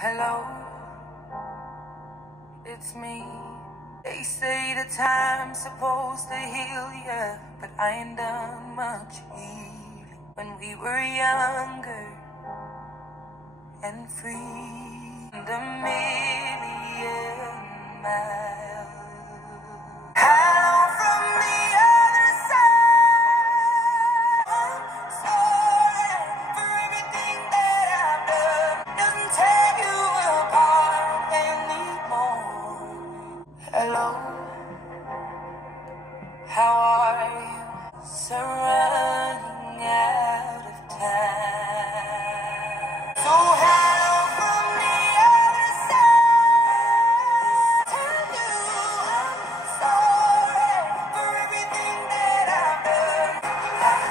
Hello, it's me. They say the time's supposed to heal ya, but I ain't done much healing. When we were younger and free, and a million miles. Hello from the other side. I'm sorry for everything that I've done. Doesn't tear you apart anymore. Hello, how are you? So running out of time. So hello from the other side. Tell you I'm sorry for everything that I've done. Hello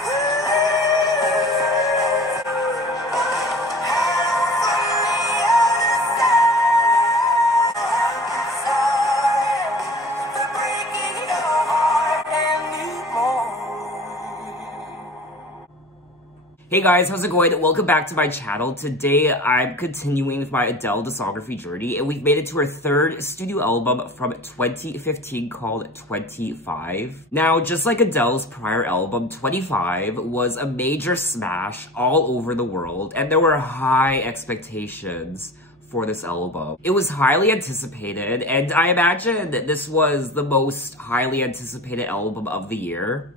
from the other side. I'm sorry for breaking your heart anymore. Hey guys, how's it going? Welcome back to my channel. Today, I'm continuing with my Adele discography journey, and we've made it to her third studio album from 2015 called 25. Now, just like Adele's prior album, 25 was a major smash all over the world, and there were high expectations for this album. It was highly anticipated, and I imagine that this was the most highly anticipated album of the year.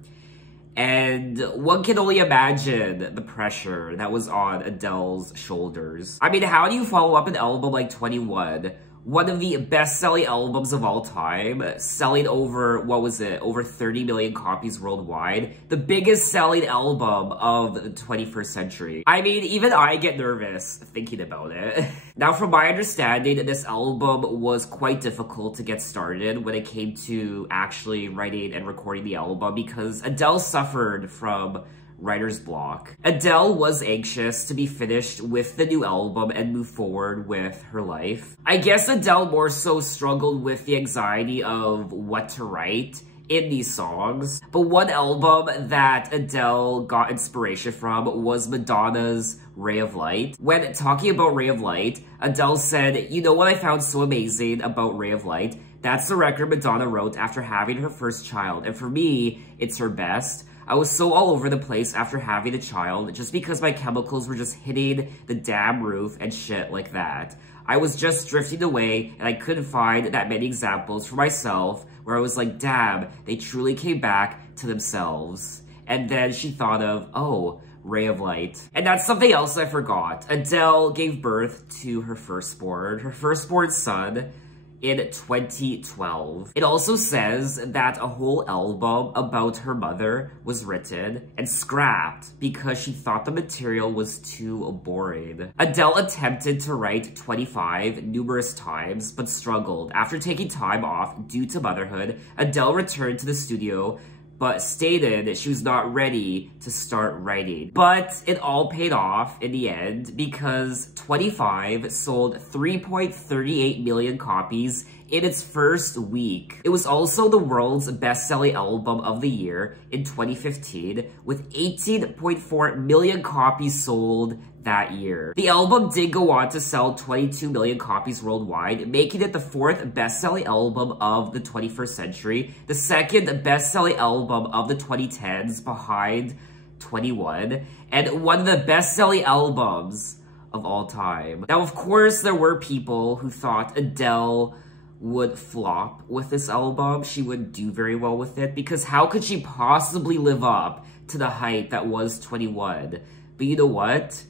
And one can only imagine the pressure that was on Adele's shoulders. I mean, how do you follow up an album like 21? One of the best-selling albums of all time, selling over, what was it, over 30 million copies worldwide. The biggest selling album of the 21st century. I mean, even I get nervous thinking about it. Now, from my understanding, this album was quite difficult to get started when it came to actually writing and recording the album because Adele suffered from writer's block. Adele was anxious to be finished with the new album and move forward with her life. I guess Adele more so struggled with the anxiety of what to write in these songs. But one album that Adele got inspiration from was Madonna's Ray of Light. When talking about Ray of Light, Adele said, "You know what I found so amazing about Ray of Light? That's the record Madonna wrote after having her first child. And for me, it's her best. I was so all over the place after having a child just because my chemicals were just hitting the damn roof and shit like that. I was just drifting away and I couldn't find that many examples for myself where I was like, damn, they truly came back to themselves." And then she thought of, oh, Ray of Light. And that's something else I forgot. Adele gave birth to her firstborn son, in 2012. It also says that a whole album about her mother was written and scrapped because she thought the material was too boring. Adele attempted to write 25 numerous times but struggled. After taking time off due to motherhood, Adele returned to the studio but stated that she was not ready to start writing. But it all paid off in the end because 25 sold 3.38 million copies in its first week. It was also the world's best-selling album of the year in 2015 with 18.4 million copies sold that year. The album did go on to sell 22 million copies worldwide, making it the fourth best-selling album of the 21st century, the second best-selling album of the 2010s behind 21, and one of the best-selling albums of all time. Now, of course, there were people who thought Adele would flop with this album. She wouldn't do very well with it because how could she possibly live up to the hype that was 21? But you know what?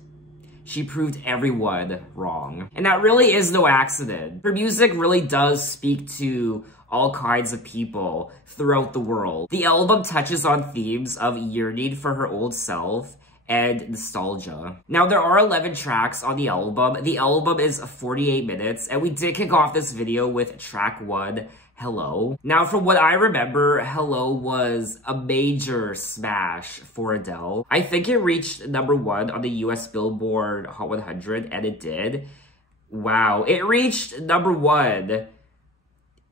She proved everyone wrong. And that really is no accident. Her music really does speak to all kinds of people throughout the world. The album touches on themes of yearning for her old self and nostalgia. Now, there are 11 tracks on the album. The album is 48 minutes, and we did kick off this video with track 1, Hello. Now, from what I remember, Hello was a major smash for Adele. I think it reached #1 on the US Billboard Hot 100, and it did. Wow, it reached #1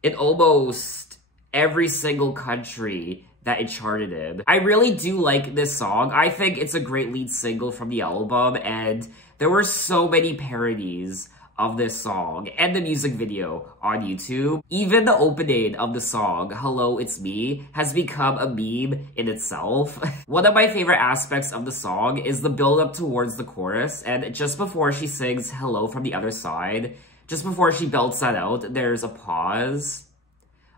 in almost every single country that it charted in. I really do like this song. I think it's a great lead single from the album, and there were so many parodies of this song and the music video on YouTube. Even the opening of the song, Hello, It's Me, has become a meme in itself. One of my favorite aspects of the song is the build up towards the chorus, and just before she sings Hello from the Other Side, just before she belts that out, there's a pause,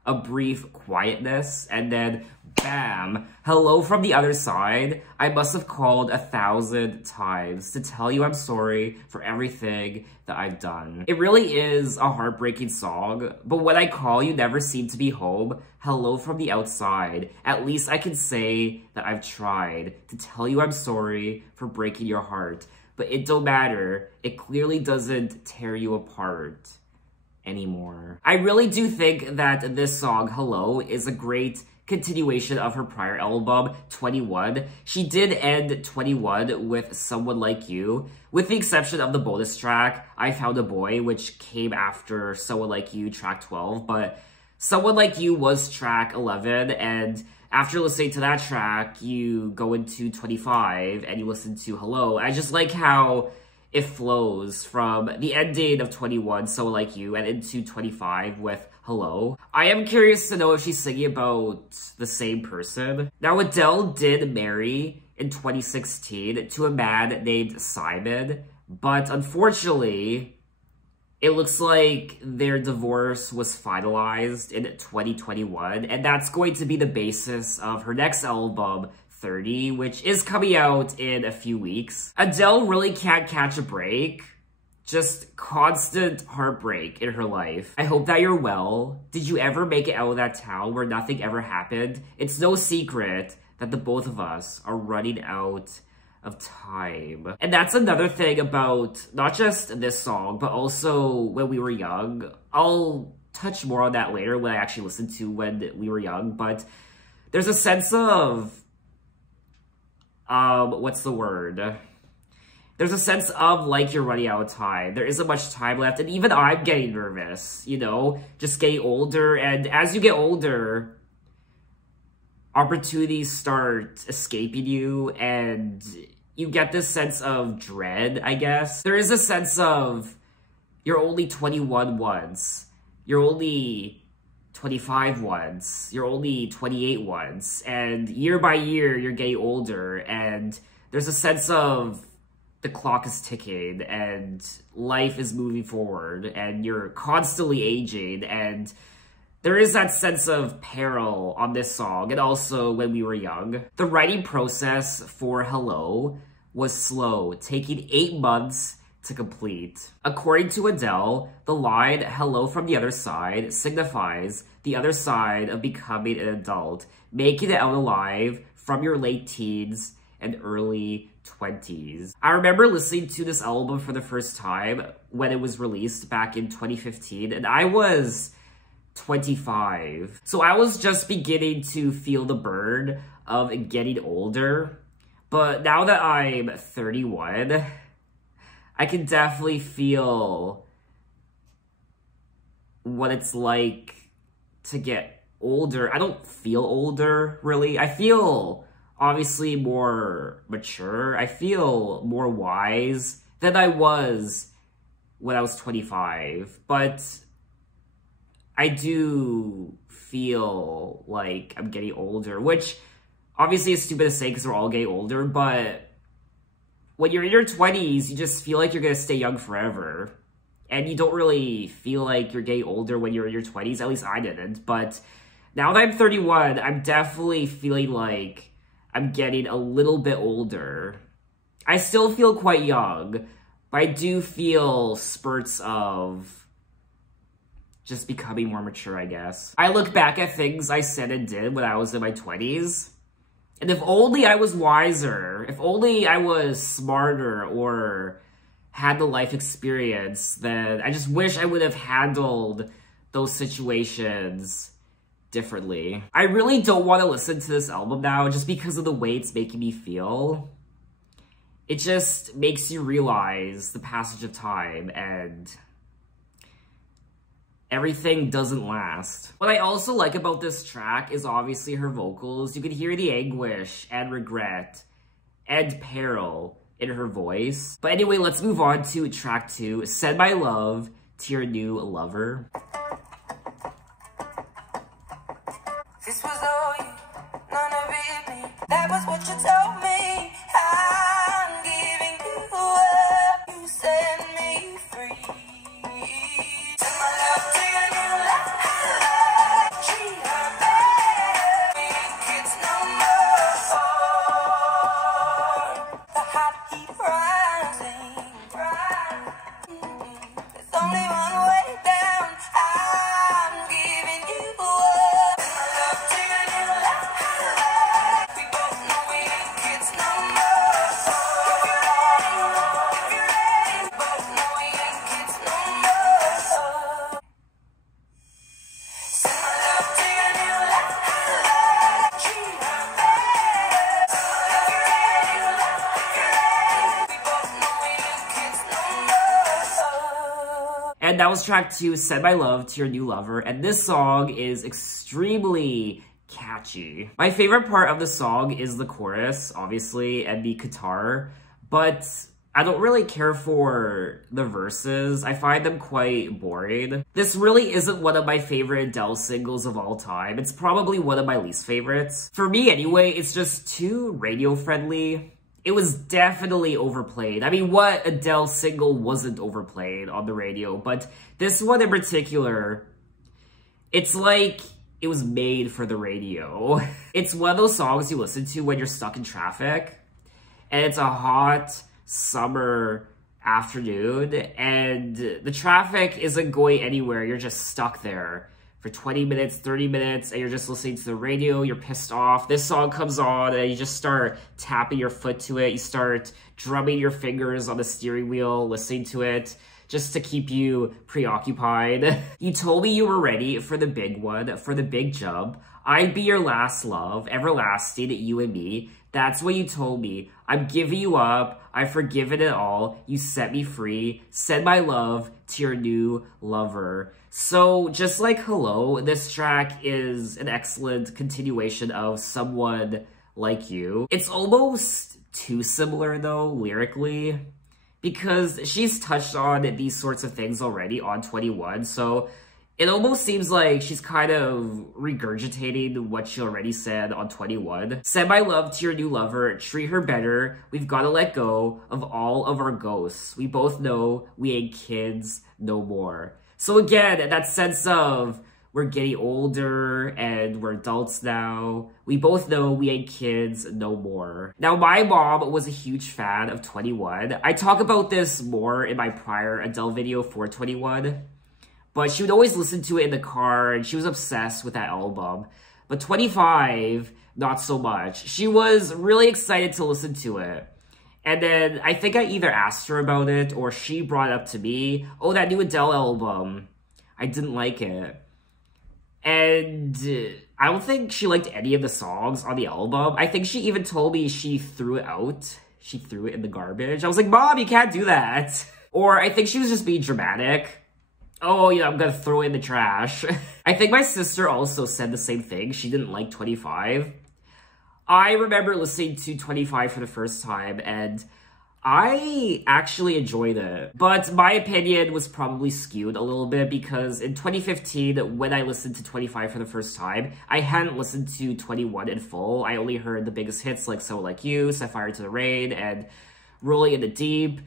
a brief quietness, and then bam, hello from the other side. I must have called 1,000 times to tell you I'm sorry for everything that I've done. It really is a heartbreaking song, but when I call you never seem to be home, hello from the outside. At least I can say that I've tried to tell you I'm sorry for breaking your heart, but it don't matter. It clearly doesn't tear you apart anymore. I really do think that this song, Hello, is a great continuation of her prior album, 21. She did end 21 with Someone Like You, with the exception of the bonus track, I Found a Boy, which came after Someone Like You, track 12, but Someone Like You was track 11, and after listening to that track, you go into 25 and you listen to Hello. I just like how it flows from the ending of 21, Someone Like You, and into 25 with Hello. I am curious to know if she's singing about the same person. Now, Adele did marry in 2016 to a man named Simon, but unfortunately, it looks like their divorce was finalized in 2021, and that's going to be the basis of her next album, 30, which is coming out in a few weeks. Adele really can't catch a break. Just constant heartbreak in her life. I hope that you're well. Did you ever make it out of that town where nothing ever happened? It's no secret that the both of us are running out of time. And that's another thing about not just this song, but also When We Were Young. I'll touch more on that later when I actually listen to When We Were Young, but there's a sense of what's the word? There's a sense of like you're running out of time. There isn't much time left, and even I'm getting nervous, you know, just getting older. And as you get older, opportunities start escaping you, and you get this sense of dread, I guess. There is a sense of you're only 21 once, you're only 25 once, you're only 28 once, and year by year, you're getting older, and there's a sense of the clock is ticking and life is moving forward and you're constantly aging, and there is that sense of peril on this song and also When We Were Young. The writing process for Hello was slow, taking 8 months to complete. According to Adele, the line Hello from the Other Side signifies the other side of becoming an adult, making it out alive from your late teens and early 20s. I remember listening to this album for the first time when it was released back in 2015, and I was 25. So I was just beginning to feel the burn of getting older. But now that I'm 31, I can definitely feel what it's like to get older. I don't feel older, really. I feel obviously more mature. I feel more wise than I was when I was 25. But I do feel like I'm getting older, which obviously is stupid to say because we're all getting older, but when you're in your 20s, you just feel like you're going to stay young forever. And you don't really feel like you're getting older when you're in your 20s. At least I didn't. But now that I'm 31, I'm definitely feeling like I'm getting a little bit older. I still feel quite young, but I do feel spurts of just becoming more mature, I guess. I look back at things I said and did when I was in my 20s, and if only I was wiser, if only I was smarter or had the life experience, then I just wish I would have handled those situations differently. I really don't want to listen to this album now just because of the way it's making me feel. It just makes you realize the passage of time and everything doesn't last. What I also like about this track is obviously her vocals. You can hear the anguish and regret and peril in her voice. But anyway, let's move on to track 2, Send My Love to Your New Lover. This was all you, none of it me. That was what you told me. I'm giving you up, you set me free. Send my love to your new lover. Treat her better. We ain't kids no more. The hot heat rising. There's only one way down. I'm giving you up. My love to your new lover. We both know we ain't kids no more. If you're ready, we both know we ain't kids no more. Send my love to your new lover. Treat her better. If you're ready, we both know we ain't kids no more. And that was track 2, Send My Love to Your New Lover. And this song is extremely catchy. My favorite part of the song is the chorus, obviously, and the guitar. But I don't really care for the verses. I find them quite boring. This really isn't one of my favorite Adele singles of all time. It's probably one of my least favorites. For me anyway, it's just too radio-friendly. It was definitely overplayed. I mean, what Adele single wasn't overplayed on the radio? But this one in particular, it's like it was made for the radio. It's one of those songs you listen to when you're stuck in traffic, and it's a hot summer afternoon, and the traffic isn't going anywhere. You're just stuck there for 20 minutes, 30 minutes, and you're just listening to the radio, you're pissed off. This song comes on, and you just start tapping your foot to it. You start drumming your fingers on the steering wheel, listening to it, just to keep you preoccupied. You told me you were ready for the big one, for the big jump. I'd be your last love, everlasting, you and me. That's what you told me. I'm giving you up. I've forgiven it all. You set me free. Send my love to your new lover. So just like Hello, this track is an excellent continuation of Someone Like You. It's almost too similar though, lyrically, because she's touched on these sorts of things already on 21. So it almost seems like she's kind of regurgitating what she already said on 21. Send my love to your new lover, treat her better, we've gotta let go of all of our ghosts. We both know we ain't kids no more. So again, that sense of we're getting older and we're adults now. We both know we ain't kids no more. Now, my mom was a huge fan of 21. I talk about this more in my prior Adele video for 21. But she would always listen to it in the car, and she was obsessed with that album. But 25, not so much. She was really excited to listen to it. And then I think I either asked her about it, or she brought it up to me. Oh, that new Adele album. I didn't like it. And I don't think she liked any of the songs on the album. I think she even told me she threw it out. She threw it in the garbage. I was like, Mom, you can't do that. Or I think she was just being dramatic. Oh, yeah, I'm gonna throw it in the trash. I think my sister also said the same thing. She didn't like 25. I remember listening to 25 for the first time, and I actually enjoyed it. But my opinion was probably skewed a little bit because in 2015, when I listened to 25 for the first time, I hadn't listened to 21 in full. I only heard the biggest hits like So Like You, Set Fire to the Rain, and Rolling in the Deep.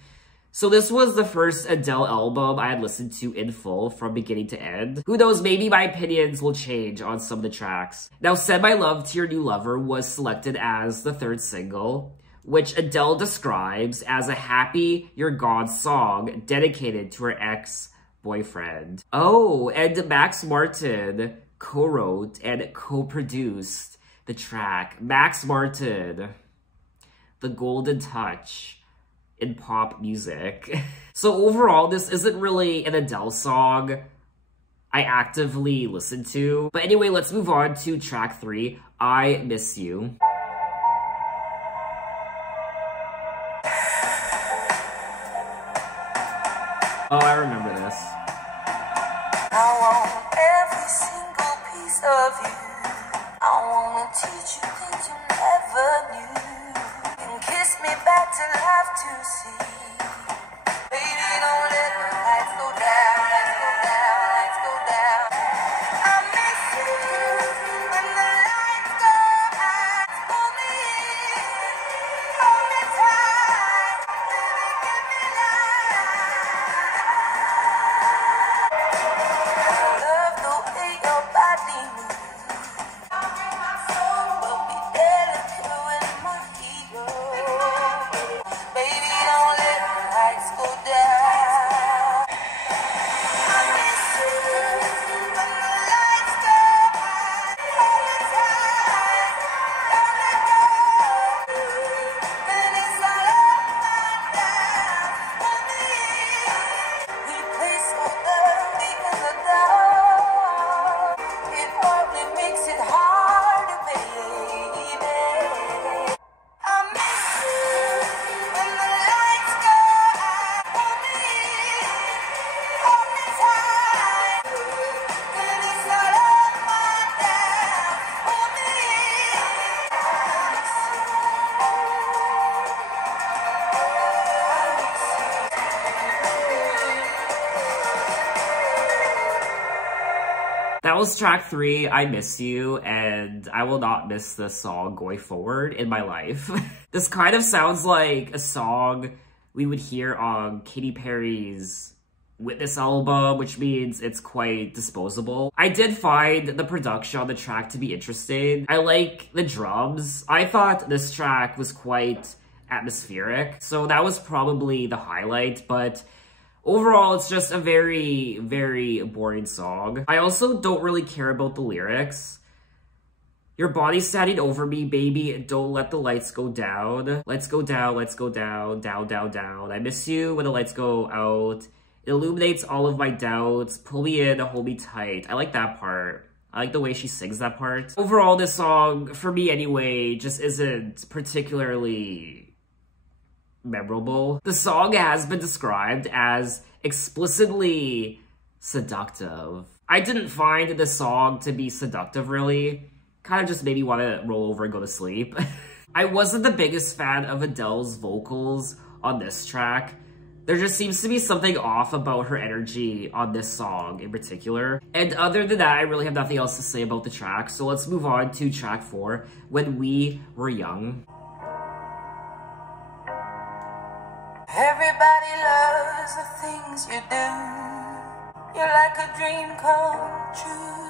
So this was the first Adele album I had listened to in full from beginning to end. Who knows, maybe my opinions will change on some of the tracks. Now, Send My Love to Your New Lover was selected as the third single, which Adele describes as a happy you're gone song dedicated to her ex-boyfriend. Oh, and Max Martin co-wrote and co-produced the track. Max Martin, the golden touch in pop music. So overall, this isn't really an Adele song I actively listen to. But anyway, let's move on to track 3, I Miss You. Oh, I remember this. I want every single piece of you. I wanna teach you things you never knew. And kiss kiss me back to life to see. Baby, don't let the lights go down, lights go down, lights go down. I miss you when the lights go out. Hold me, hold me tight. Baby, give me life. I love the way your body moves. But be delicate with my ego. Baby, don't let the lights go down. I miss you when the lights go out. Hold me tight, don't let go. Then it's all over now for me. We play so early in the dark. It only makes it harder, baby. I miss you when the lights go out. Hold me tight. Then it's all over now for me. That was track 3, I Miss You, and I will not miss this song going forward in my life. This kind of sounds like a song we would hear on Katy Perry's Witness album, which means it's quite disposable. I did find the production on the track to be interesting. I like the drums. I thought this track was quite atmospheric, so that was probably the highlight, but overall, it's just a very, very boring song. I also don't really care about the lyrics. Your body's standing over me, baby. Don't let the lights go down. Let's go down, down, down, down. I miss you when the lights go out. It illuminates all of my doubts. Pull me in, hold me tight. I like that part. I like the way she sings that part. Overall, this song, for me anyway, just isn't particularly memorable. The song has been described as explicitly seductive. I didn't find the song to be seductive, really. Kind of just made me want to roll over and go to sleep. I wasn't the biggest fan of Adele's vocals on this track. There just seems to be something off about her energy on this song in particular. And other than that, I really have nothing else to say about the track. So let's move on to track 4, When We Were Young. Everybody loves the things you do. You're like a dream come true.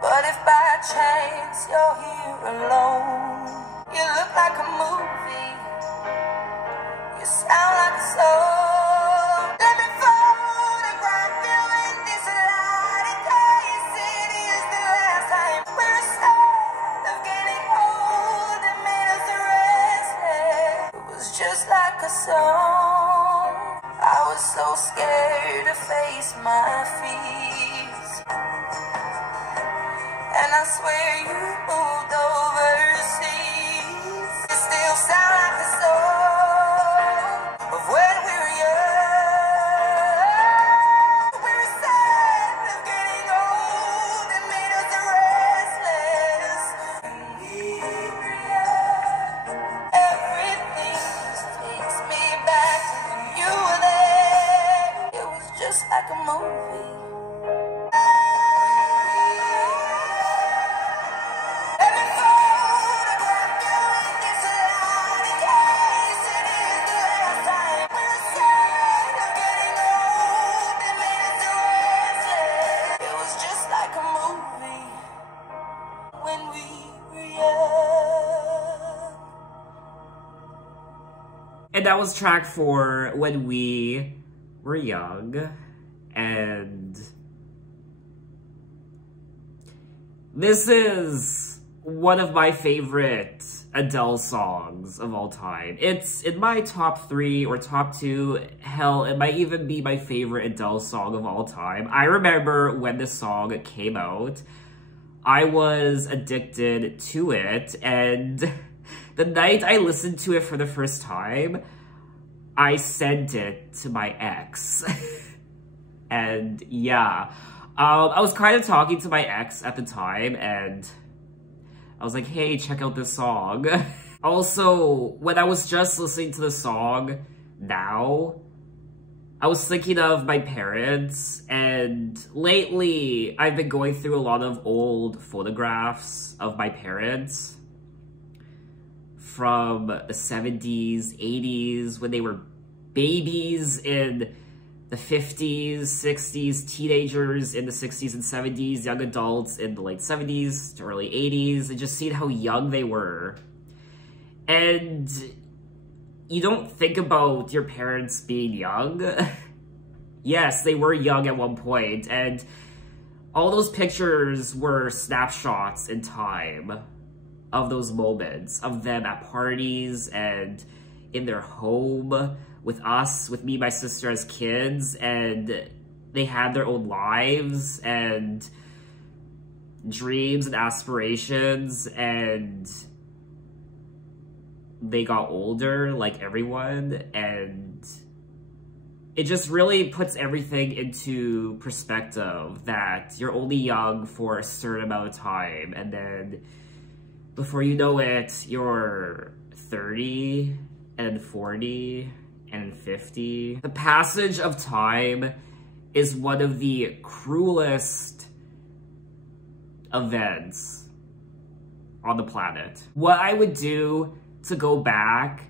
But if by chance you're here alone, you look like a movie. You sound like a song. Let me photograph you in this light in case it is the last time. We're sad of getting old and made us restless. It was just like a song. I was so scared to face my fears, and I swear you moved overseas. You still sound like the song of when we were young. We were sad of getting old and made us restless. When we were young, everything just takes me back to when you were there. It was just like a movie. And that was track 4, When We Were Young. And this is one of my favorite Adele songs of all time. It's in my top 3 or top 2. Hell, it might even be my favorite Adele song of all time. I remember when this song came out, I was addicted to it, and the night I listened to it for the first time, I sent it to my ex. And yeah, I was kind of talking to my ex at the time, and I was like, hey, check out this song. Also, when I was just listening to the song now, I was thinking of my parents, and lately I've been going through a lot of old photographs of my parents from the 70s, 80s, when they were babies in the 50s, 60s, teenagers in the 60s and 70s, young adults in the late 70s to early 80s, and just seeing how young they were. And you don't think about your parents being young. Yes, they were young at one point, and all those pictures were snapshots in time of those moments, of them at parties and in their home with us, with me and my sister as kids, and they had their own lives and dreams and aspirations, and they got older like everyone, and it just really puts everything into perspective that you're only young for a certain amount of time, and then before you know it, you're 30 and 40 and 50. The passage of time is one of the cruelest events on the planet. What I would do to go back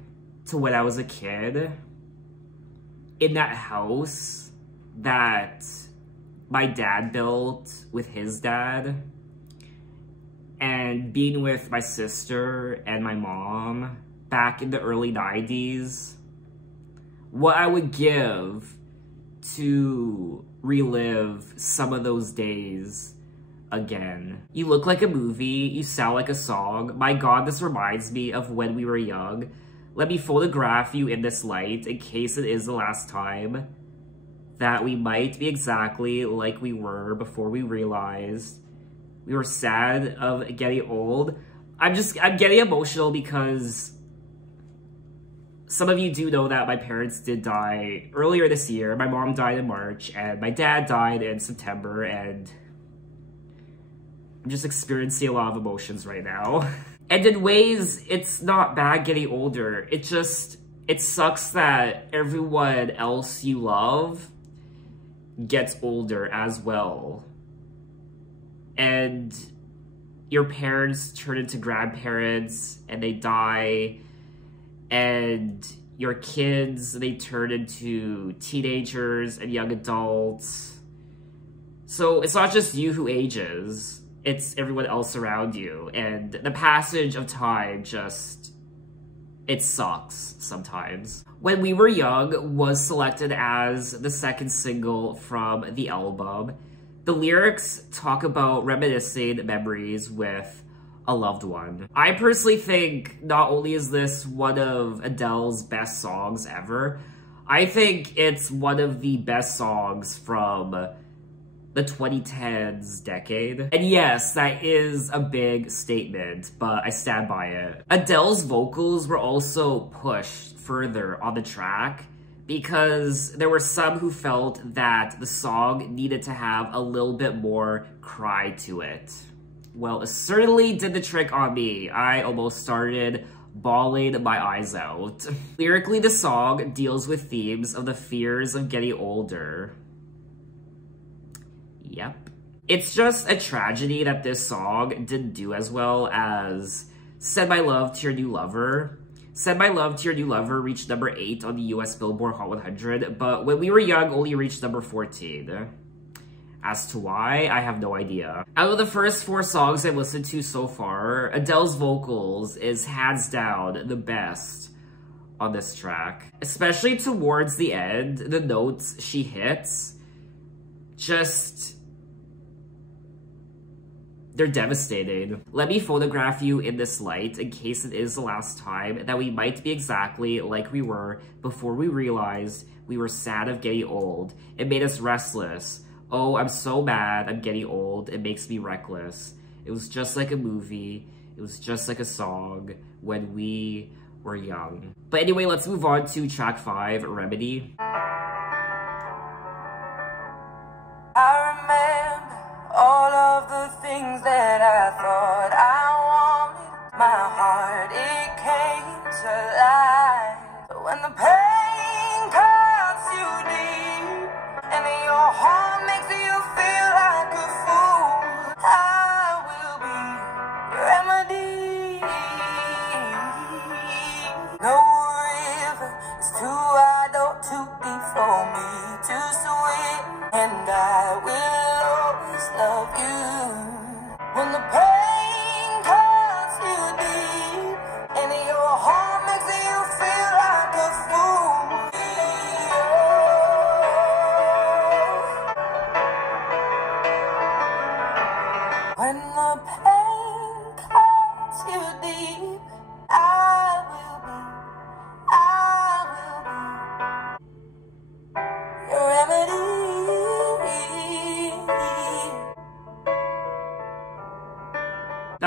to when I was a kid, in that house that my dad built with his dad, and being with my sister and my mom back in the early 90s, what I would give to relive some of those days again. You look like a movie, you sound like a song. My God, this reminds me of when we were young. Let me photograph you in this light in case it is the last time that we might be exactly like we were before we realized we were sad of getting old. I'm getting emotional because some of you do know that my parents did die earlier this year. My mom died in March, and my dad died in September, and I'm just experiencing a lot of emotions right now. And in ways, it's not bad getting older. It sucks that everyone else you love gets older as well. And your parents turn into grandparents, and they die, and your kids, they turn into teenagers and young adults. So it's not just you who ages, it's everyone else around you. And the passage of time it sucks sometimes. When We Were Young was selected as the second single from the album. The lyrics talk about reminiscing memories with a loved one. I personally think not only is this one of Adele's best songs ever, I think it's one of the best songs from the 2010s decade. And yes, that is a big statement, but I stand by it. Adele's vocals were also pushed further on the track because there were some who felt that the song needed to have a little bit more cry to it. Well, it certainly did the trick on me. I almost started bawling my eyes out. Lyrically, the song deals with themes of the fears of getting older. Yep. It's just a tragedy that this song didn't do as well as Send My Love to Your New Lover. Send My Love to Your New Lover reached number 8 on the US Billboard Hot 100, but When We Were Young only reached number 14. As to why, I have no idea. Out of the first 4 songs I've listened to so far, Adele's vocals is hands down the best on this track. Especially towards the end, the notes she hits, they're devastating. Let me photograph you in this light in case it is the last time that we might be exactly like we were before we realized we were sad of getting old. It made us restless. Oh, I'm so mad I'm getting old. It makes me reckless. It was just like a movie. It was just like a song when we were young. But anyway, let's move on to track 5, Remedy. I remember all of the things that I thought I wanted. My heart, it came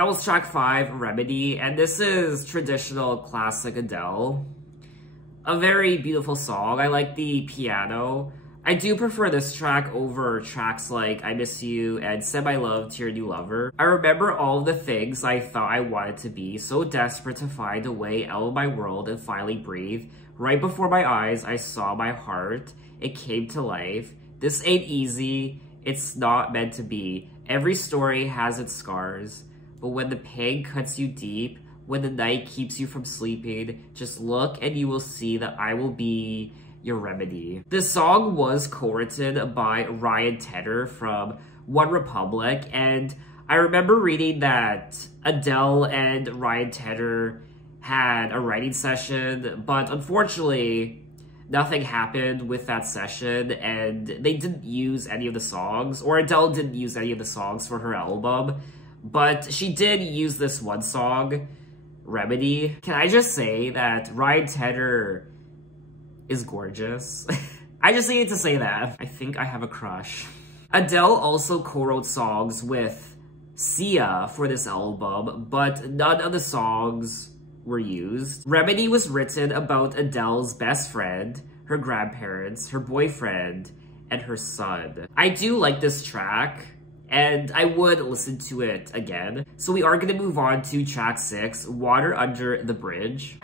That was track 5, Remedy, and this is traditional classic Adele. A very beautiful song. I like the piano. I do prefer this track over tracks like I Miss You and Send My Love to Your New Lover. I remember all the things I thought I wanted to be, so desperate to find a way out of my world and finally breathe. Right before my eyes, I saw my heart. It came to life. This ain't easy. It's not meant to be. Every story has its scars. But when the pain cuts you deep, when the night keeps you from sleeping, just look and you will see that I will be your remedy. This song was co-written by Ryan Tedder from One Republic, and I remember reading that Adele and Ryan Tedder had a writing session, but unfortunately, nothing happened with that session, and they didn't use any of the songs, or Adele didn't use any of the songs for her album, but she did use this one song, Remedy. Can I just say that Ryan Tedder is gorgeous? I just needed to say that. I think I have a crush. Adele also co-wrote songs with Sia for this album, but none of the songs were used. Remedy was written about Adele's best friend, her grandparents, her boyfriend, and her son. I do like this track, and I would listen to it again. So we are gonna move on to track 6, Water Under the Bridge.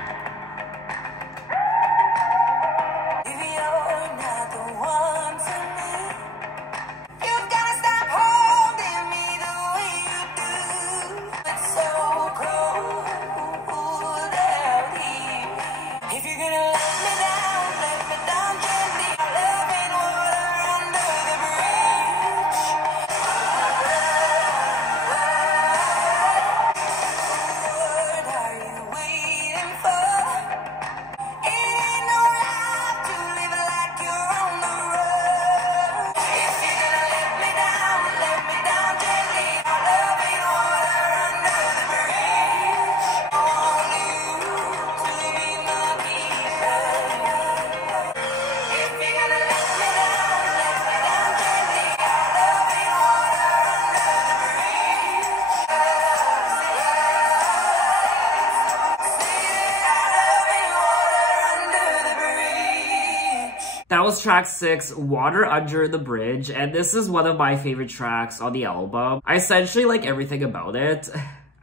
That was track 6, Water Under the Bridge, and this is one of my favorite tracks on the album. I essentially like everything about it.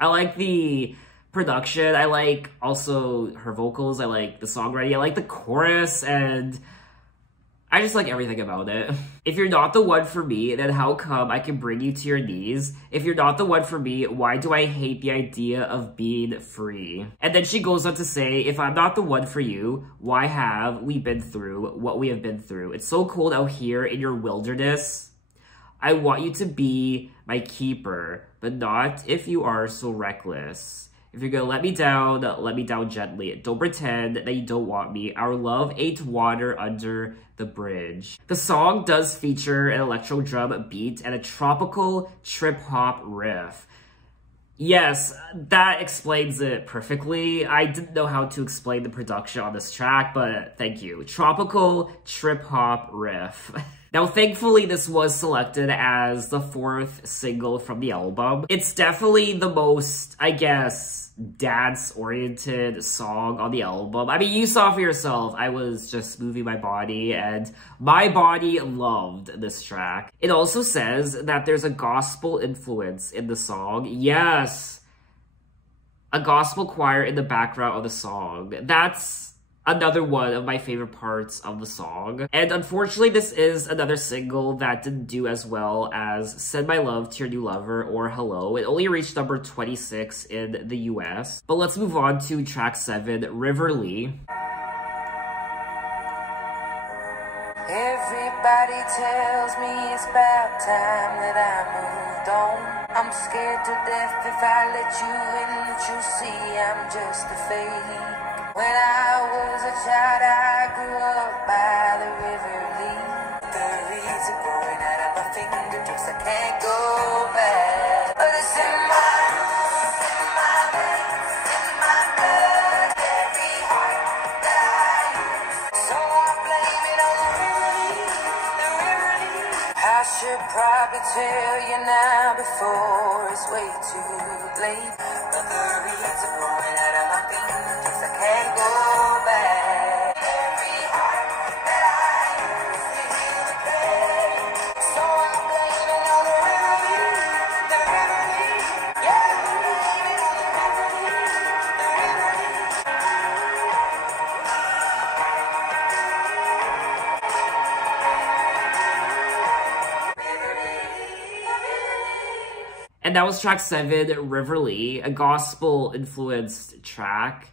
I like the production, I like also her vocals, I like the songwriting, I like the chorus, and I just like everything about it. If you're not the one for me, then how come I can bring you to your knees? If you're not the one for me, why do I hate the idea of being free? And then she goes on to say, if I'm not the one for you, why have we been through what we have been through? It's so cold out here in your wilderness. I want you to be my keeper, but not if you are so reckless. If you're gonna let me down gently. Don't pretend that you don't want me. Our love ain't water under the bridge. The song does feature an electro drum beat and a tropical trip-hop riff. Yes, that explains it perfectly. I didn't know how to explain the production on this track, but thank you. Tropical trip-hop riff. Now, thankfully, this was selected as the 4th single from the album. It's definitely the most, I guess, dance-oriented song on the album. I mean, you saw for yourself, I was just moving my body, and my body loved this track. It also says that there's a gospel influence in the song. Yes! A gospel choir in the background of the song. That's another one of my favorite parts of the song. And unfortunately, this is another single that didn't do as well as Send My Love to Your New Lover or Hello. It only reached number 26 in the US. But let's move on to track 7, River Lee. Everybody tells me it's about time that I moved on. I'm scared to death if I let you in, that you'll see I'm just a fake. When I was a child, I grew up by the River Lee. The reeds are growing out of my fingertips, I can't go back. But it's in my roots, in my veins, in my blood, every heart that I use. So I blame it on the River Lee, the River Lee. I should probably tell you now before it's way too late. But the reeds are growing out of my fingers, I can't go back. Every heart that I used to heal the pain, so I'm blaming on the river, yeah, I'm blaming on the river. And that was track 7, River Lee, a gospel-influenced track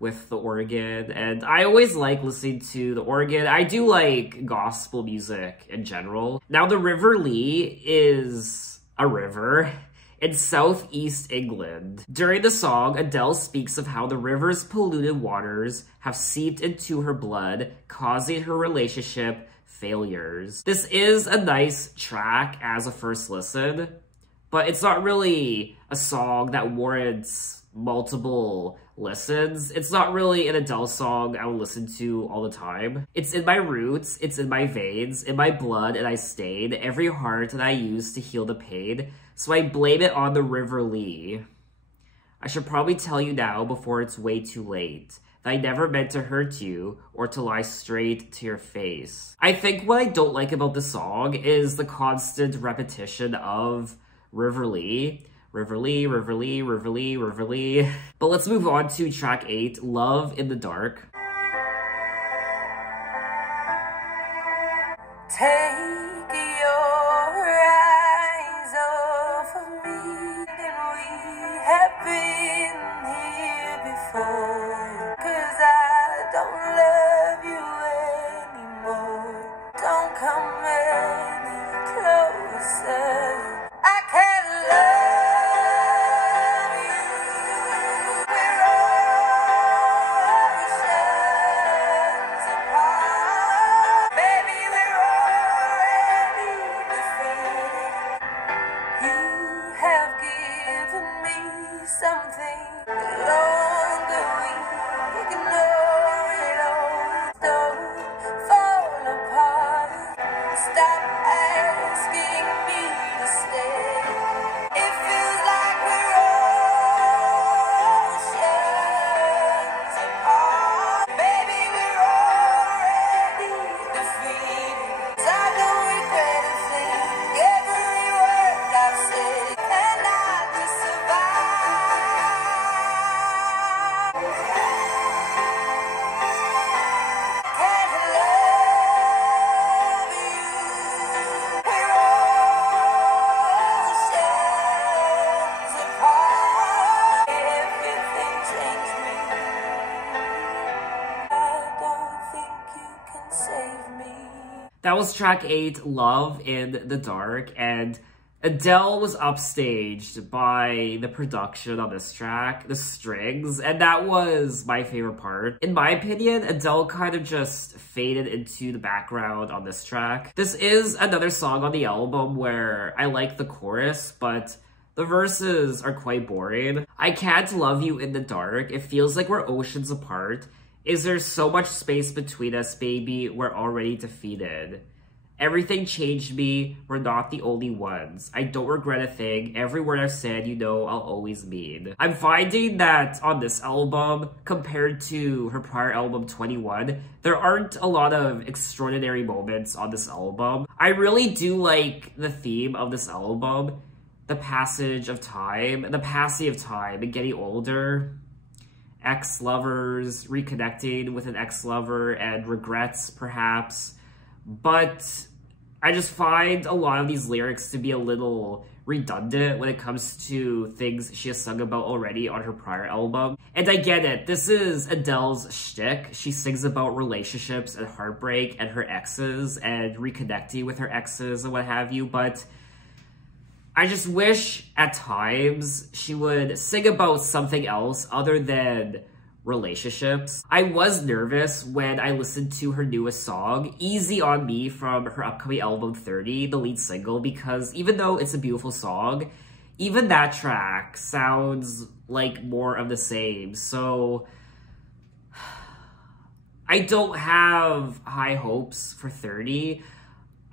with the organ. And I always like listening to the organ. I do like gospel music in general. Now, the River Lee is a river in southeast England. During the song, Adele speaks of how the river's polluted waters have seeped into her blood, causing her relationship failures. This is a nice track as a first listen, but it's not really a song that warrants multiple listens. It's not really an Adele song I would listen to all the time. It's in my roots, it's in my veins, in my blood, and I stained every heart that I used to heal the pain, so I blame it on the River Lee. I should probably tell you now before it's way too late that I never meant to hurt you or to lie straight to your face. I think what I don't like about the song is the constant repetition of River Lee. River Lee, River Lee, River Lee, River Lee. But let's move on to track 8, Love in the Dark. Take your eyes off of me, and we have been here before. 'Cause I don't love you anymore. Don't come any closer. I can't love you. We're oceans apart. Baby, we're already defeated. You have given me something. The longer we ignore it all, don't fall apart. Stop asking me to stay. It feels like we're oceans apart. Baby, we're already defeated. I don't regret a thing. Every word I've said, and I just survived. Can't love you. We're oceans apart. Everything changed me. I don't think you can save me. That was track 8, Love in the Dark, and Adele was upstaged by the production on this track, the strings, and that was my favorite part. In my opinion, Adele kind of just faded into the background on this track. This is another song on the album where I like the chorus, but the verses are quite boring. I can't love you in the dark. It feels like we're oceans apart. Is there so much space between us, baby? We're already defeated. Everything changed me. We're not the only ones. I don't regret a thing. Every word I've said, you know I'll always mean. I'm finding that on this album, compared to her prior album, 21, there aren't a lot of extraordinary moments on this album. I really do like the theme of this album, the passage of time, the passing of time, and getting older. Ex-lovers reconnecting with an ex-lover and regrets, perhaps. But I just find a lot of these lyrics to be a little redundant when it comes to things she has sung about already on her prior album. And I get it, this is Adele's shtick. She sings about relationships and heartbreak and her exes and reconnecting with her exes and what have you, but I just wish at times she would sing about something else other than relationships. I was nervous when I listened to her newest song, Easy on Me, from her upcoming album 30, the lead single, because even though it's a beautiful song, even that track sounds like more of the same. So I don't have high hopes for 30.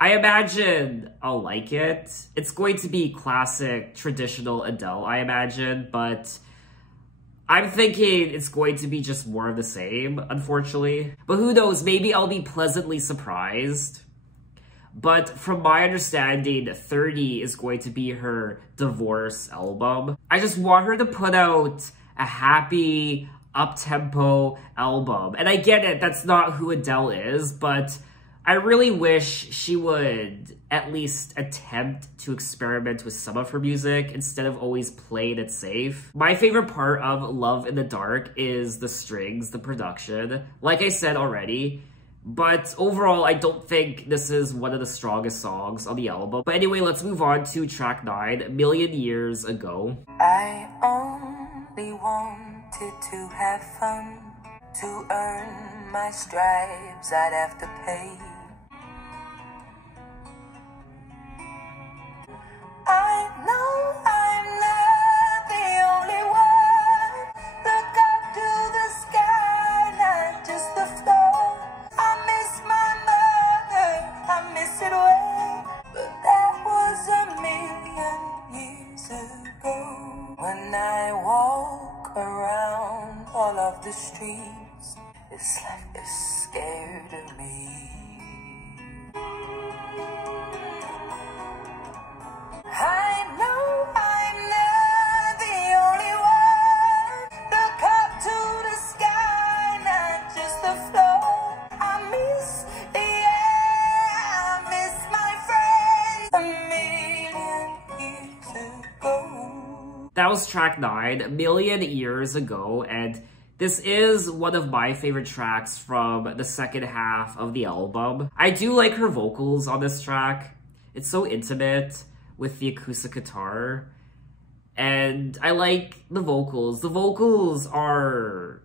I imagine I'll like it. It's going to be classic, traditional Adele, I imagine, but I'm thinking it's going to be just more of the same, unfortunately. But who knows, maybe I'll be pleasantly surprised. But from my understanding, 30 is going to be her divorce album. I just want her to put out a happy, up-tempo album. And I get it, that's not who Adele is, but I really wish she would at least attempt to experiment with some of her music instead of always playing it safe. My favorite part of Love in the Dark is the strings, the production, like I said already. But overall, I don't think this is one of the strongest songs on the album. But anyway, let's move on to track 9, Million Years Ago. I only wanted to have fun. To earn my stripes, I'd have to pay. I know I'm not the only one. Look up to the sky, not just the floor. I miss my mother, I miss it well. But that was a million years ago. When I walk around all of the streets, it's like they're scared of me. I know I'm not the only one. Look up to the sky, not just the floor. I miss, yeah, I miss my friends a million years ago. That was track 9, A Million Years Ago, and this is one of my favorite tracks from the second half of the album. I do like her vocals on this track. It's so intimate with the acoustic guitar, and I like the vocals. The vocals are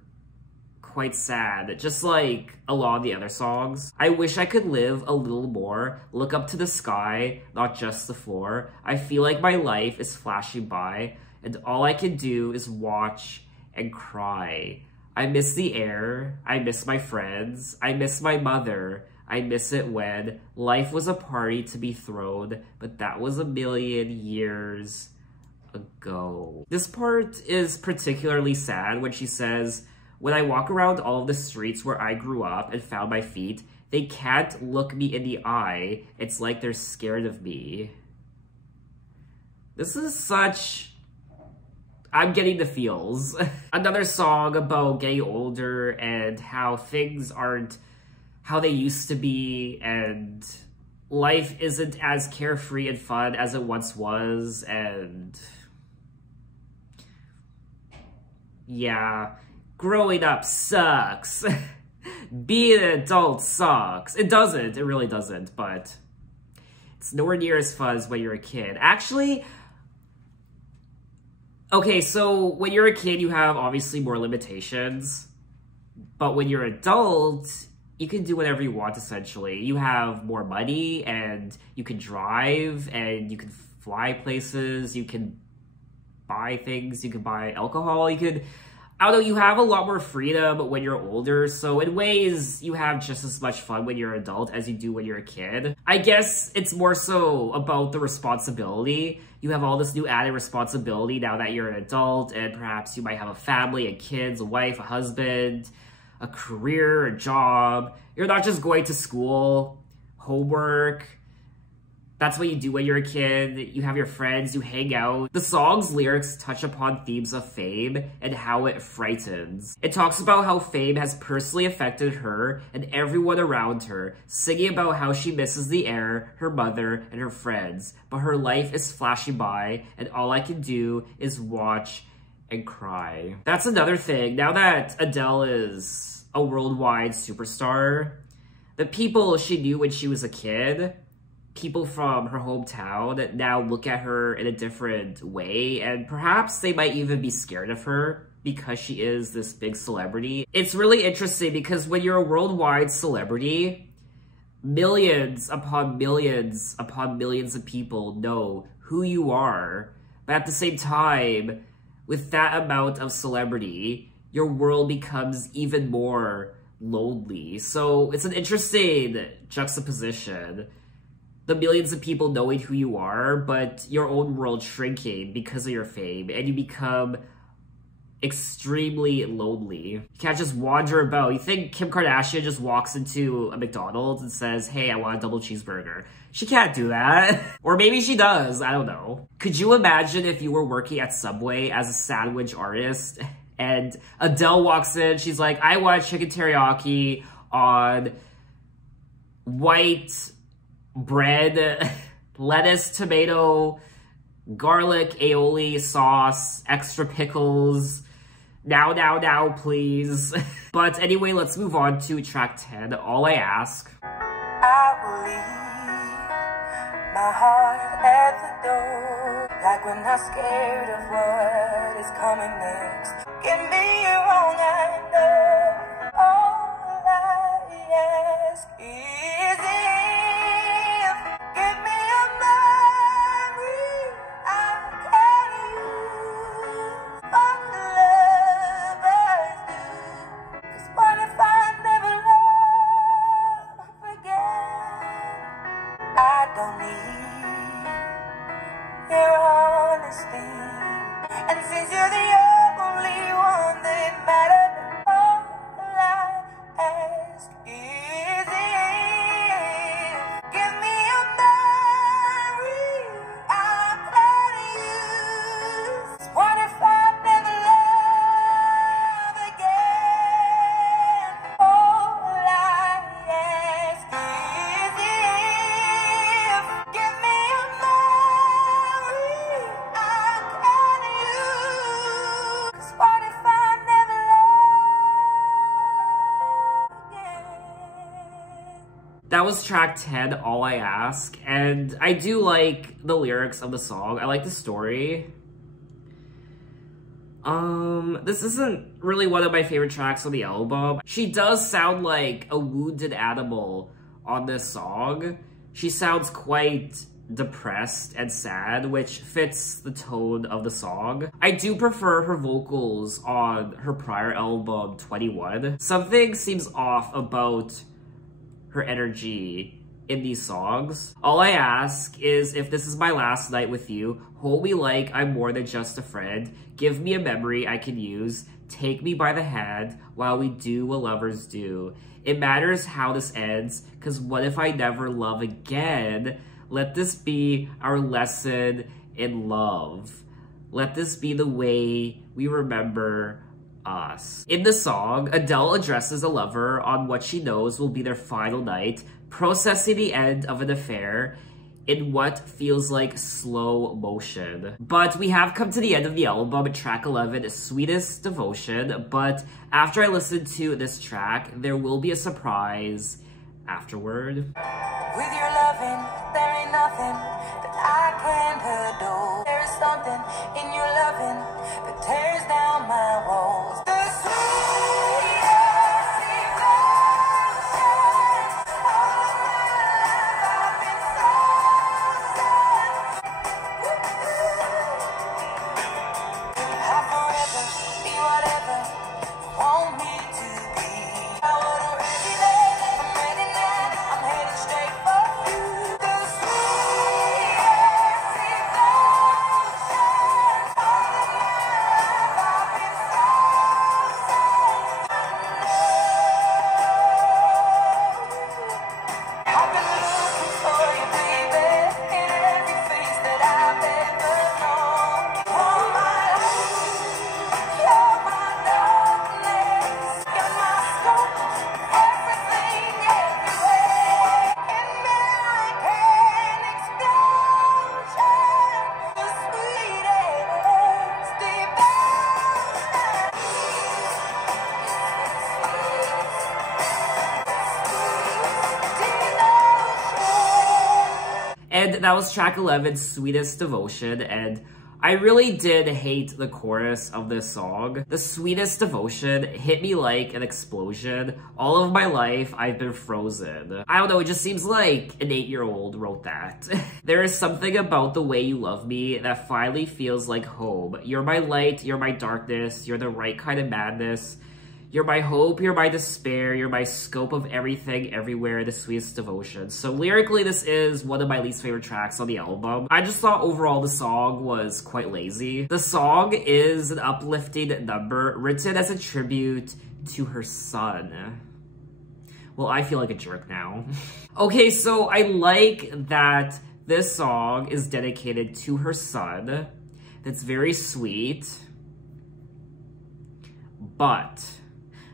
quite sad, just like a lot of the other songs. I wish I could live a little more, look up to the sky, not just the floor. I feel like my life is flashing by, and all I can do is watch and cry. I miss the air, I miss my friends, I miss my mother, I miss it when life was a party to be thrown, but that was a million years ago. This part is particularly sad when she says, when I walk around all of the streets where I grew up and found my feet, they can't look me in the eye. It's like they're scared of me. This is such... I'm getting the feels. Another song about getting older and how things aren't how they used to be, and life isn't as carefree and fun as it once was, and yeah, growing up sucks. Being an adult sucks. It doesn't, it really doesn't, but it's nowhere near as fun as when you're a kid. Actually, okay, so when you're a kid, you have obviously more limitations, but when you're an adult, you can do whatever you want, essentially. You have more money, and you can drive, and you can fly places, you can buy things, you can buy alcohol, you could... I don't know, you have a lot more freedom when you're older, so in ways, you have just as much fun when you're an adult as you do when you're a kid. I guess it's more so about the responsibility. You have all this new added responsibility now that you're an adult, and perhaps you might have a family, and kids, a wife, a husband, a career, a job. You're not just going to school, homework. That's what you do when you're a kid. You have your friends, you hang out. The song's lyrics touch upon themes of fame and how it frightens. It talks about how fame has personally affected her and everyone around her, singing about how she misses the air, her mother, and her friends. But her life is flashing by, and all I can do is watch and cry. That's another thing. Now that Adele is a worldwide superstar, the people she knew when she was a kid, people from her hometown, now look at her in a different way, and perhaps they might even be scared of her because she is this big celebrity. It's really interesting because when you're a worldwide celebrity, millions upon millions upon millions of people know who you are, but at the same time, with that amount of celebrity, your world becomes even more lonely. So it's an interesting juxtaposition. the millions of people knowing who you are, but your own world shrinking because of your fame, and you become extremely lonely. You can't just wander about. You think Kim Kardashian just walks into a McDonald's and says, hey, I want a double cheeseburger? She can't do that. Or maybe she does, I don't know. Could you imagine if you were working at Subway as a sandwich artist and Adele walks in, she's like, I want chicken teriyaki on white bread, lettuce, tomato, garlic, aioli sauce, extra pickles. Now, please. But anyway, let's move on to track 10, All I Ask. I will leave my heart at the door, like when I'm scared of what is coming next. Give me your own hand. All I ask is if give me a memory I can use for the love I do. 'Cause what if I never love again? I don't need your honesty, and since you're the only one that matters, all I ask is if give me a memory I can use. What if I never love again? All I ask is if give me a memory I can use. 'Cause what if I never love again? That was track 10, All I Ask, and I do like the lyrics of the song. I like the story. This isn't really one of my favorite tracks on the album. She does sound like a wounded animal on this song. She sounds quite depressed and sad, which fits the tone of the song. I do prefer her vocals on her prior album, 21. Something seems off about her energy in these songs. All I ask is if this is my last night with you, hold me like I'm more than just a friend, give me a memory I can use, take me by the hand while we do what lovers do. It matters how this ends, 'cause what if I never love again? Let this be our lesson in love. Let this be the way we remember us. In the song, Adele addresses a lover on what she knows will be their final night, processing the end of an affair in what feels like slow motion. But we have come to the end of the album, track 11, Sweetest Devotion, but after I listen to this track, there will be a surprise afterward. With your loving, there ain't nothing that I can't adore. There is something in your loving that tears down my walls. The sweetest devotion all my life I've been I'll forever be whatever you want me to be. I wanna ready there, I'm ready now, I'm headed straight for you. The sweetest devotion all of my life I've been I've been looking for you, baby, in every face that I've ever known. All my life, you're my darkness, you're my soul, everything, everywhere. In me like an explosion, the sweetest devotion. And that was track 11, Sweetest Devotion, and I really did hate the chorus of this song. The sweetest devotion hit me like an explosion. All of my life, I've been frozen. I don't know, it just seems like an 8-year-old wrote that. There is something about the way you love me that finally feels like home. You're my light, you're my darkness, you're the right kind of madness. You're my hope, you're my despair, you're my scope of everything, everywhere, the sweetest devotion. So lyrically, this is one of my least favorite tracks on the album. I just thought overall the song was quite lazy. The song is an uplifting number written as a tribute to her son. Well, I feel like a jerk now. Okay, so I like that this song is dedicated to her son. That's very sweet. But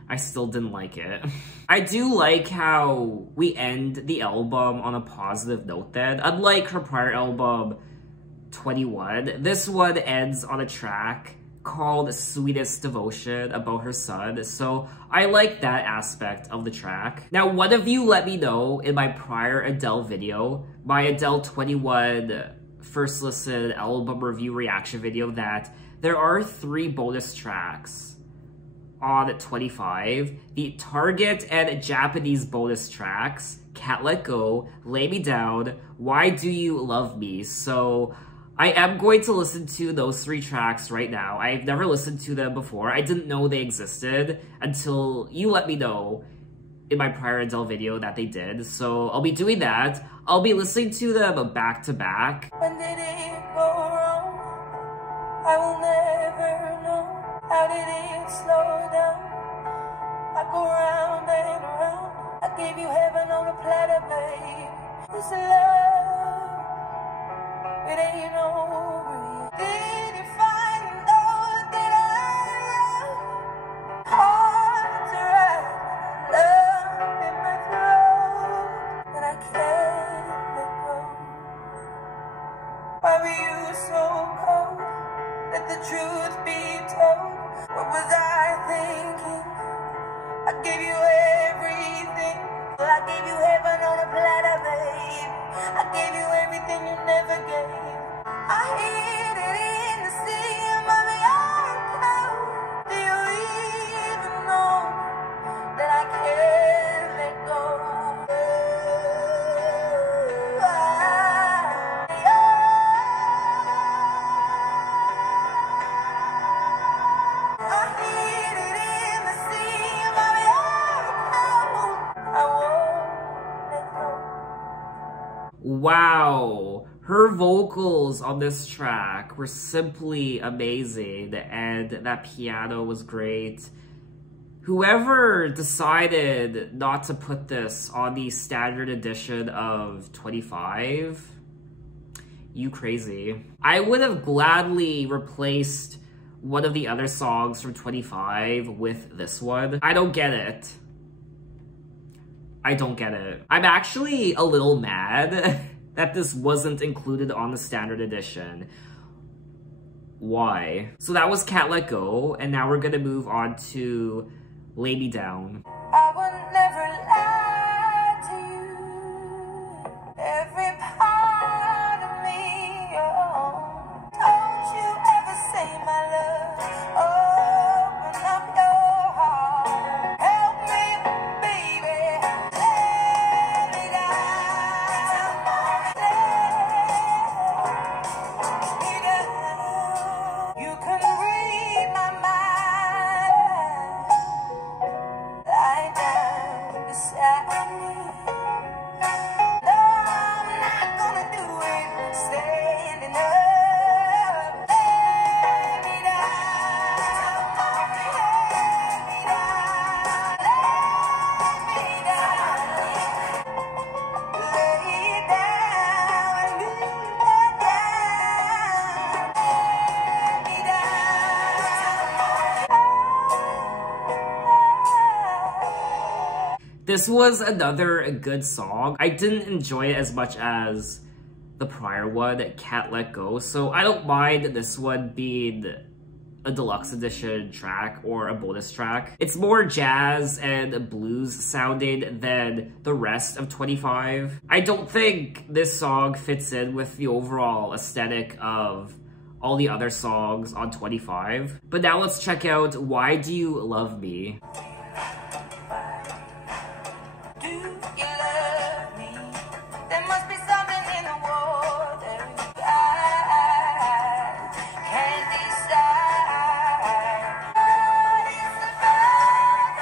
I still didn't like it. I do like how we end the album on a positive note then. Unlike her prior album, 21, this one ends on a track called Sweetest Devotion about her son. So I like that aspect of the track. Now, one of you let me know in my prior Adele video, my Adele 21 first listen album review reaction video, that there are 3 bonus tracks on 25. The Target and Japanese bonus tracks, Can't Let Go, Lay Me Down, Why Do You Love Me? So I am going to listen to those 3 tracks right now. I've never listened to them before. I didn't know they existed until you let me know in my prior Adele video that they did. So I'll be doing that. I'll be listening to them back to back. When did it go wrong? I will never know. How did it slow down? I go round and round. I gave you heaven on a platter, babe. This love, it ain't over yet. Did you find out that I love? Hard to write, love in my throat, and I can't let go. Why were you so cold? Let the truth be told. What was I thinking? I gave you everything. Well, I gave you heaven on a platter, babe. I gave you everything you never gave. I hid it in the seam of your coat. Do you even know that I can't let go? Wow, her vocals on this track were simply amazing, and that piano was great. Whoever decided not to put this on the standard edition of 25, you crazy. I would have gladly replaced one of the other songs from 25 with this one. I don't get it. I don't get it. I'm actually a little mad that this wasn't included on the standard edition. Why? So that was Can't Let Go, and now we're gonna move on to Lay Me Down. I would never lie to you. Every part of me, oh. Don't you ever say my love. Open up your heart. Help me, baby. Let me down. Let me down. You can read my mind. Lie down beside me. No, I'm not gonna do it. Standing up. Lay me down. Lay me down. Lay me down. Lay down and be let down. Lay me down. This was another good song. I didn't enjoy it as much as the prior one, Can't Let Go, so I don't mind this one being a deluxe edition track or a bonus track. It's more jazz and blues sounding than the rest of 25. I don't think this song fits in with the overall aesthetic of all the other songs on 25. But now let's check out Why Do You Love Me? Do you love me? There must be something in the water. I can't decide. What is the matter?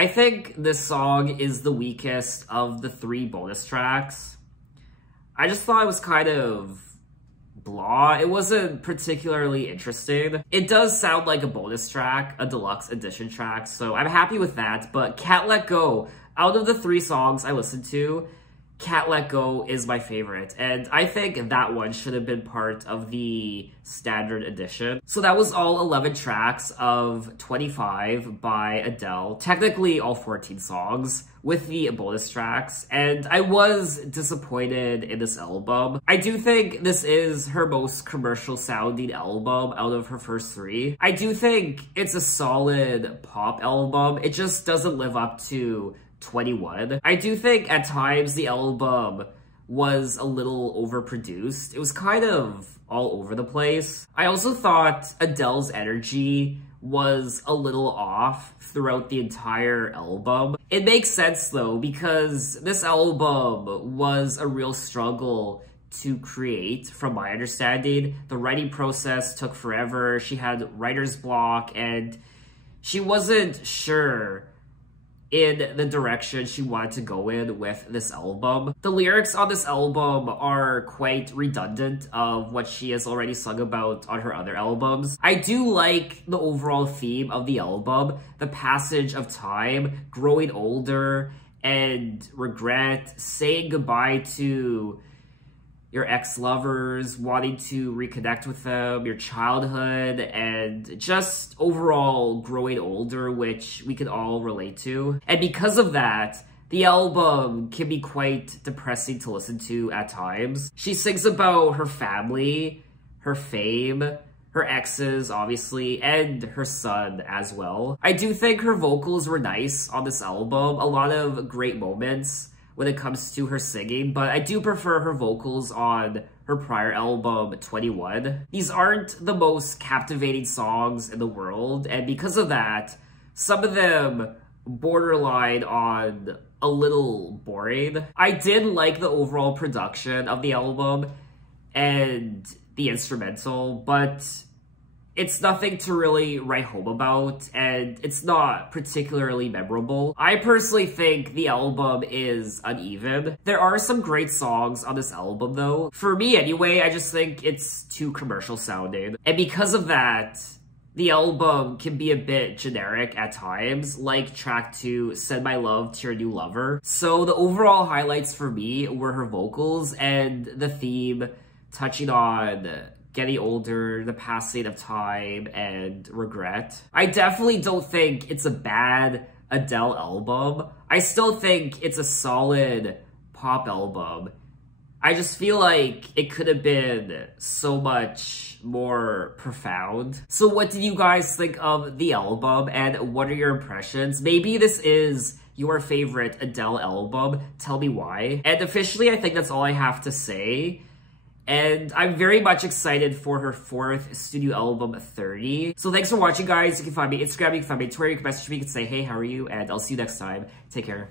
I think this song is the weakest of the 3 bonus tracks. I just thought it was kind of blah. It wasn't particularly interesting. It does sound like a bonus track, a deluxe edition track, so I'm happy with that, but Can't Let Go, out of the 3 songs I listened to, Can't Let Go is my favorite, and I think that one should have been part of the standard edition. So that was all 11 tracks of 25 by Adele, technically all 14 songs with the bonus tracks, and I was disappointed in this album. I do think this is her most commercial sounding album out of her first 3. I do think it's a solid pop album, it just doesn't live up to 21. I do think at times the album was a little overproduced. It was kind of all over the place. I also thought Adele's energy was a little off throughout the entire album. It makes sense though, because this album was a real struggle to create, from my understanding. The writing process took forever. She had writer's block and she wasn't sure in the direction she wanted to go in with this album. The lyrics on this album are quite redundant of what she has already sung about on her other albums. I do like the overall theme of the album, the passage of time, growing older, and regret, saying goodbye to your ex-lovers, wanting to reconnect with them, your childhood, and just overall growing older, which we can all relate to. And because of that, the album can be quite depressing to listen to at times. She sings about her family, her fame, her exes, obviously, and her son as well. I do think her vocals were nice on this album, a lot of great moments when it comes to her singing, but I do prefer her vocals on her prior album, 21. These aren't the most captivating songs in the world, and because of that, some of them borderline on a little boring. I did like the overall production of the album and the instrumental, but it's nothing to really write home about, and it's not particularly memorable. I personally think the album is uneven. There are some great songs on this album though. For me anyway, I just think it's too commercial sounding. And because of that, the album can be a bit generic at times, like track 2, Send My Love to Your New Lover. So the overall highlights for me were her vocals and the theme touching on getting older, the passing of time, and regret. I definitely don't think it's a bad Adele album. I still think it's a solid pop album. I just feel like it could have been so much more profound. So what did you guys think of the album, and what are your impressions? Maybe this is your favorite Adele album. Tell me why. And officially, I think that's all I have to say. And I'm very much excited for her 4th studio album, 30. So thanks for watching, guys. You can find me on Instagram, you can find me on Twitter, you can message me, you can say, hey, how are you? And I'll see you next time. Take care.